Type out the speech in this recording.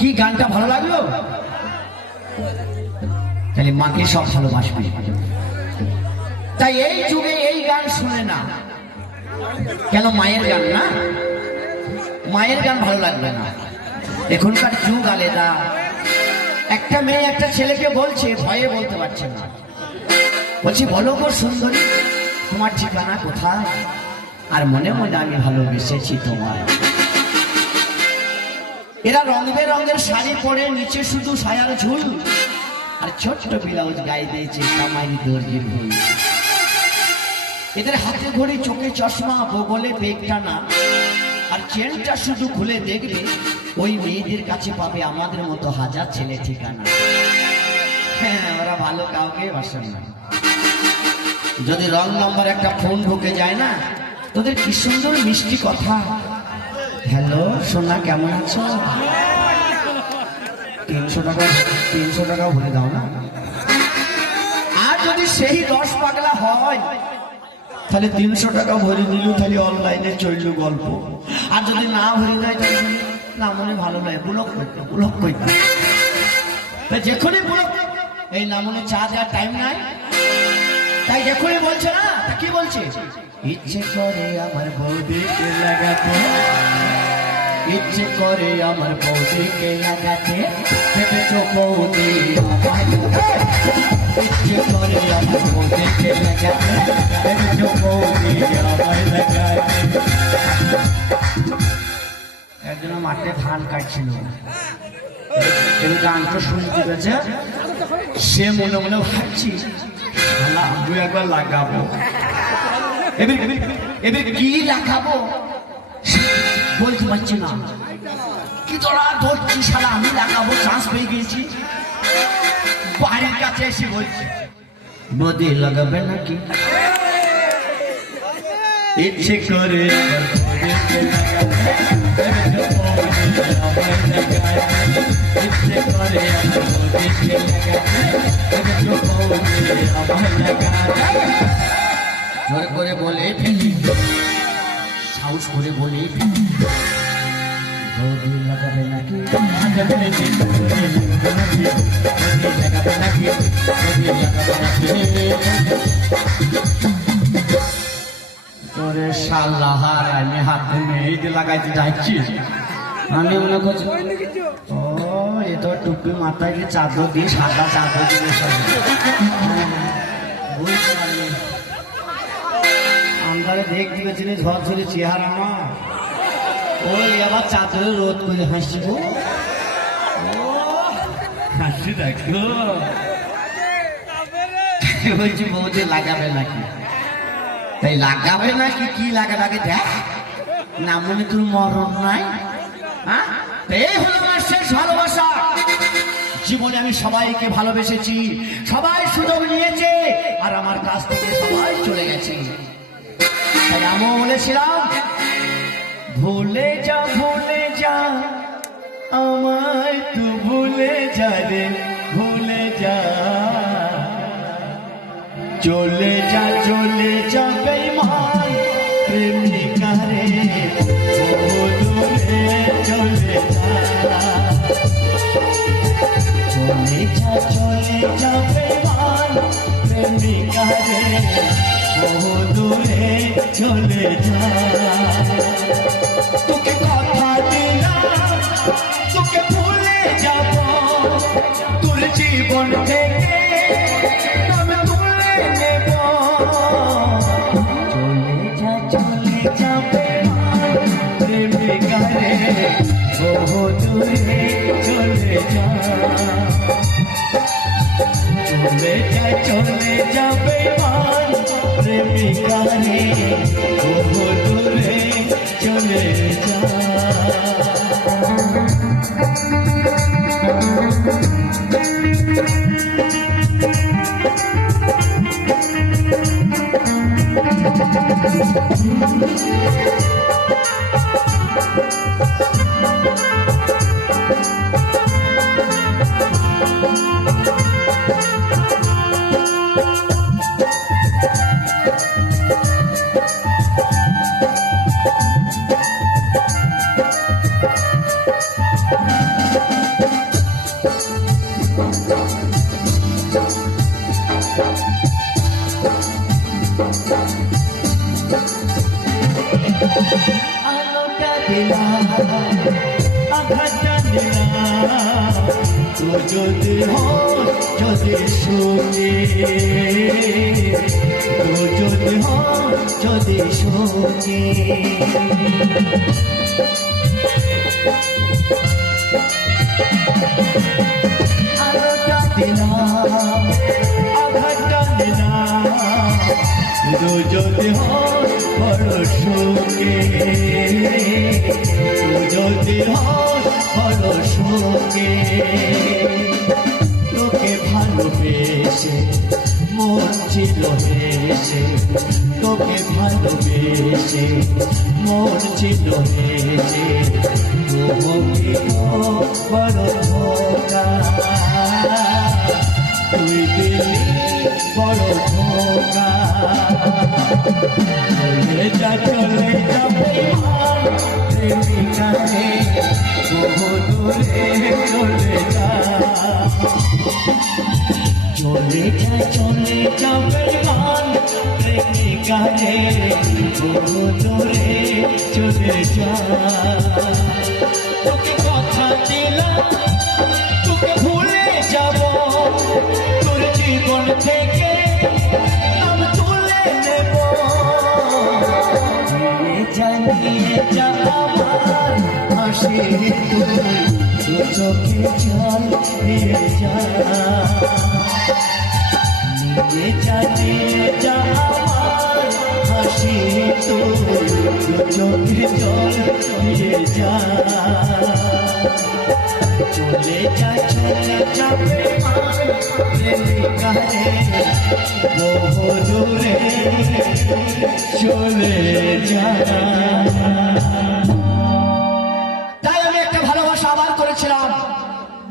কি গানটা ভালো লাগলো? তাহলে মাকে সব ভালোবাসবে। তাই এই যুগে এই গান শুনে না কেন? মায়ের গান না, মায়ের গান ভালো লাগবে না। এখনকার যুগ আলাদা। একটা মেয়ে একটা ছেলেকে বলছে, ভয়ে বলতে পারছে না, বলছি বলো গো সুন্দরী তোমার ঠিকানা কোথায়? আর মনে মনে আমি ভালোবেসেছি তোমায়। এরা রং বেরঙের শাড়ি পরে, নিচে শুধু সায়ার ঝুল, আর ছোট্ট ব্লাউজ গায়ে দিয়েছে কামাই দর্জির ভুল। এদের হাতে ঘড়ি, চোখে চশমা, বগলে বেগ টানা, আর চেনটা শুধু খুলে দেখবে ওই মেয়েদের কাছে পাবে আমাদের মতো হাজার ছেলে ঠিকানা। হ্যাঁ, ওরা ভালো কাউকে বাসে না। যদি রং নাম্বার একটা ফোন ঢুকে যায় না, তোদের কি সুন্দর মিষ্টি কথা, হ্যালো সোনা কেমন আছো, 300 টাকা ভরে দাও না। আর যদি সেই 10 পাগলা হয় তাহলে 300 টাকা ভরে দিল, তাহলে অনলাইনে চলল গল্প। আর যদি না ভরে যায় তাহলে না, মনে ভালো লাগে, ব্লক করতে। যেখানে ব্লক, এই না মনে চা দেওয়ার টাইম নাই, তাই যেখানে বলছে না, কি বলছে? ইচ্ছে করে আমার বৌদিকে লাগাতে, ইচ্ছে করে আমার বৌদিকে লাগাতে, ভেবেছো বৌদি আমায় লাগাতে, ইচ্ছে করে আমার বৌদিকে লাগাতে, ভেবেছো বৌদি আমায় লাগাতে। একজন মাঠে ধান কাটছিল, গানটা শুনতে পেয়েছে, সে মনে মনে ভাবছি দু একবার লাগাবো, এবার কি লাগাবো বলতে পারছি না। কি তোরা ধরছি শালা, আমি লাগাবো, চান্স পেয়ে গেছি। বাড়ির কাছে এসে বলছি বৌদি লাগাবে নাকি? ইচ্ছে করে জোর করে বলে ফেলি, সাহস করে বলে ফেলি, বৌদি লাগাবে নাকি? তোরে শালাহার, আমি হাতে মেয়ে লাগাইতে যাচ্ছি। আমি মনে করছি ও এ তো টুপি মাথায় দিয়ে চাদর দিয়ে, সাদা চাদর দিয়ে বুঝতে পারি। আমরা দেখতে পেয়েছিলি ঝরঝরে চেহারা আমার, ওই আবার চাদরে রোদ করে হাসছি গো, হাসি দেখো। বলছি বৌদি লাগাবে নাকি? তাই লাগাবে নাকি? কি লাগাবে আগে দেখ না, মনে তোর মরণ নাই। হ্যাঁ, এই হলো আমার শেষ ভালোবাসা। জীবনে আমি সবাইকে ভালোবেসেছি, সবাই সুযোগ নিয়েছে, আর আমার কাছ থেকে সবাই চলে গেছে। তাই আমিও বলেছিলাম ভুলে যা, ভুলে যা আমায়, তু ভুলে যা রে, ভুলে যা, চলে যা, চলে যা বেঈমান প্রেমিকা রে, দূরে চলে যা, চলে যা, চলে যা বেঈমান প্রেমিকা রে, দূরে চলে যা। তোকে কথা দিলাম, তোকে ভুলে যাব, তোর জীবন থেকে আমি তুলে নেব। চলে যা, চলে যা বেঈমান প্রেমিকা রে, দূরে চলে যা, চলে যা, চলে যা বেঈমান প্রেমিকা রে, দূরে চলে যা। আলোটা দিলাম আঘাতটা দিলাম তো যদি যদি শুনে তো যদি শুনে আলোটা দিলাম আঘাতটা দিলাম যদি বড় শোকে যদি বড় শোকে তোকে ভালোবেসে মন ছিল হেসে তোকে ভালোবেসে মন ছিল হেসে তোমাকে বড় ধোকা তুই দিলি বড় ধোকা চলে যা বেঈমান প্রেমিকা রে বহু দূরে চলে যা চলে যা বেঈমান প্রেমিকা রে বহু দূরে চলে যা তোকে কথা দিলাম তোকে ভুলে যাব তোর জীবন থেকে নাম তুলে নেব জানিয়ে যা আমার হাসি তুই চোখে জল দিয়ে যা নিয়ে জানিয়ে যা আমার হাসি তুই চোখে জল দিয়ে যা চলে যা প্রেমিকা রে বহু দূরে চলে যা।